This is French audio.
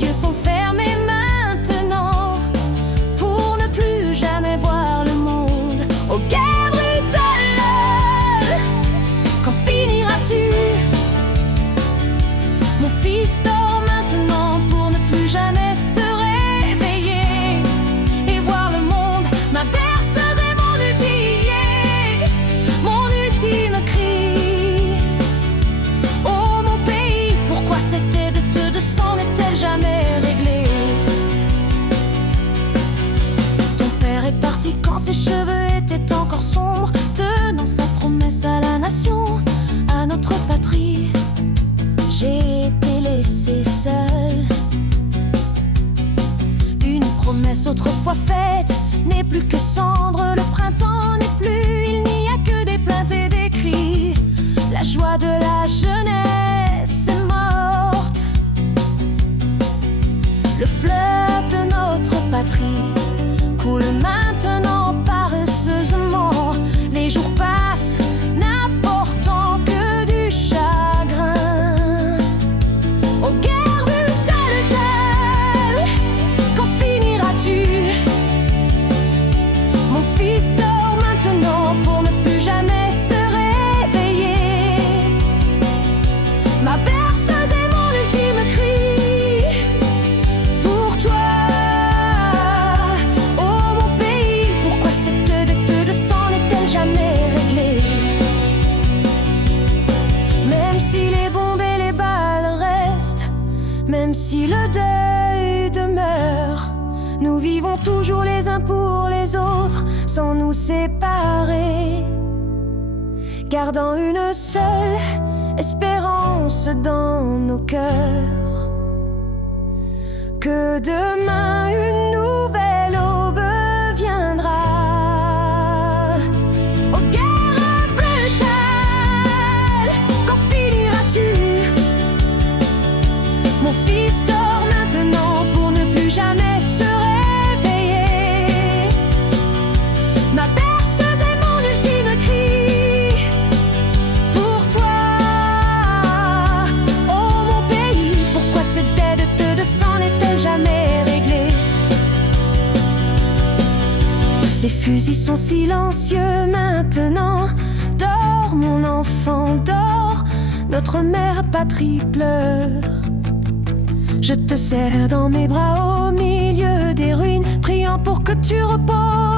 les yeux sont fermés maintenant pour ne plus jamais voir le monde. Ô guerre brutale, quand finiras-tu? Mon fils dort maintenant pour ne plus jamais se réveiller et voir le monde. Ma berceuse est mon ultime cri. Oh mon pays, pourquoi cette aide de sang n'est-elle jamais réglée? Ton père est parti quand ses cheveux étaient encore sombres, tenant sa promesse à la nation, à notre patrie. J'ai été laissé seul. Une promesse autrefois faite n'est plus que cendre. Le printemps n'est plus, il n'y a que des plaintes et des cris. La joie de la jeunesse est morte. Le fleuve de notre patrie coule maintenant paresseusement. Les jours passent, n'apportant que du chagrin. Ô guerre brutale, quand finiras-tu? Mon fils dort maintenant pour ne plus jamais se réveiller. Ma berceuse est mon ultime cri pour toi. Oh mon pays, pourquoi cette dette de sang n'est-elle jamais réglée? Même si les bombes et les balles restent, même si le deuil demeure, nous vivons toujours les uns pour les autres, sans nous séparer, gardant une seule espérance dans nos cœurs, que demain une nouvelle aube viendra. Ô guerre brutale, quand finiras-tu? Mon fils dort maintenant pour ne plus jamais se réveiller. Ma berceuse est mon ultime cri pour toi. Oh mon pays, pourquoi cette dette de sang n'est-elle jamais réglée? Les fusils sont silencieux maintenant. Dors mon enfant, dors, notre mère patrie pleure. Je te serre dans mes bras au milieu des ruines, priant pour que tu reposes.